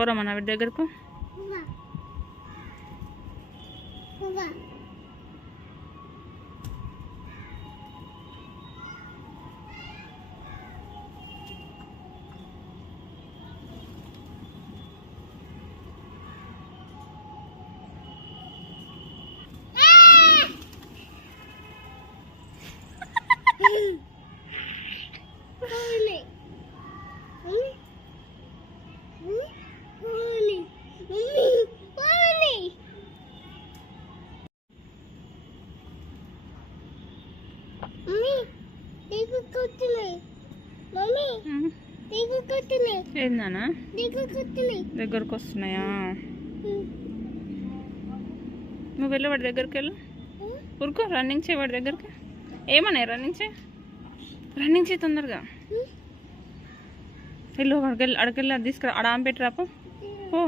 పోరమ్మా వీటి దగ్గరకు. ఏందన్నా దగ్గరకు వస్తున్నాయా? నువ్వు వెళ్ళి వాడి దగ్గరికి వెళ్ళు. ఊరుకో, రన్నింగ్ చేయి వాడి దగ్గరికి. ఏమన్నా రన్నింగ్ చేయి తొందరగా వెళ్ళు. అడకెళ్ళి అది తీసుకురా. అడ ఆమె పెట్టి రాపో పో.